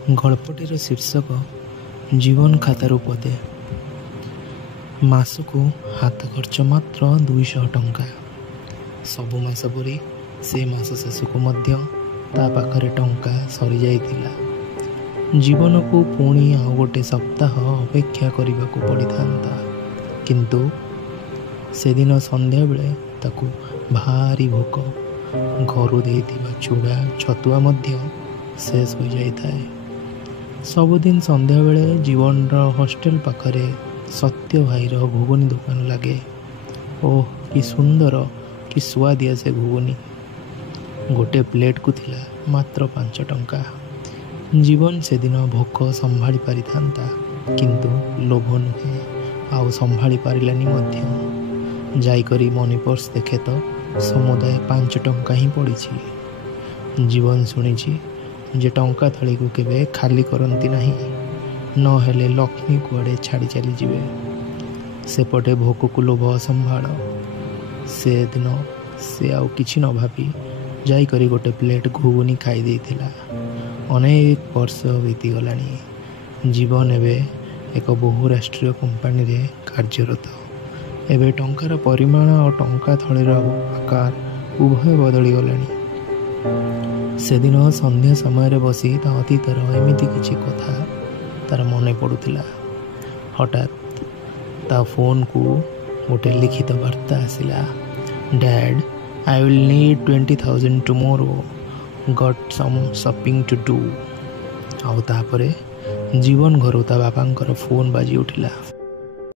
गल्पटीर शीर्षक जीवन खातार पदे। मासकू हाथ खर्च मात्र 200 टंका। सबु मास परी से मास शेषकू मध्य ता पाखरे टंका सरी जाइतिला। जीवन को पुणी आउ गोटे सप्ताह अपेक्षा करने को पड़ी था, किंतु से दिन संध्या बेले ताकू भारी भोक। घर देइथिबा चूड़ा छतुआ मध्य शेष हो जाए। सबुदिन संध्या बेले जीवन हॉस्टेल पाखरे सत्य भाईर घुगुनी दुकान लगे। ओह कि सुंदर कि सुआदिया से घुगुनी। गोटे प्लेट को थिला मात्र 5 टंका। जीवन से दिन भोक संभाली पारि थांता, किंतु लोभ नुहे आउ संभाली पारिलानी मध्य। जाइकरी मनी पर्स देखे तो समुदाय 5 टंका ही पड़ी। जीवन शुणी जे टंका थली को केबे खाली करती नहीं, न हेले लक्ष्मी कुआड़े छाड़ी चली जिवे। सेपटे भोक को लोभ संभाल। से दिन से आउ किछि न भाबी जाइकरी गोटे प्लेट घुगुनी खाई देथिला। अनेक वर्ष बीती गलानी। जीवन एबे एक बहुराष्ट्रीय कंपानी रे कार्यरत। एबे टंकार परिमाण और टंका थलीर आकार उभय बदली गलानी। से दिन संध्या समय बसी ता अतीतर एमिति किछि कथा तार मने पड़ुथिला। हठात ता फोन को गोटे लिखित वार्ता आसिला। Dad, I will need 20,000 tomorrow, got some shopping to do. आउ तापरे जीवन घर ता बापांकर फोन बाजी उठिला।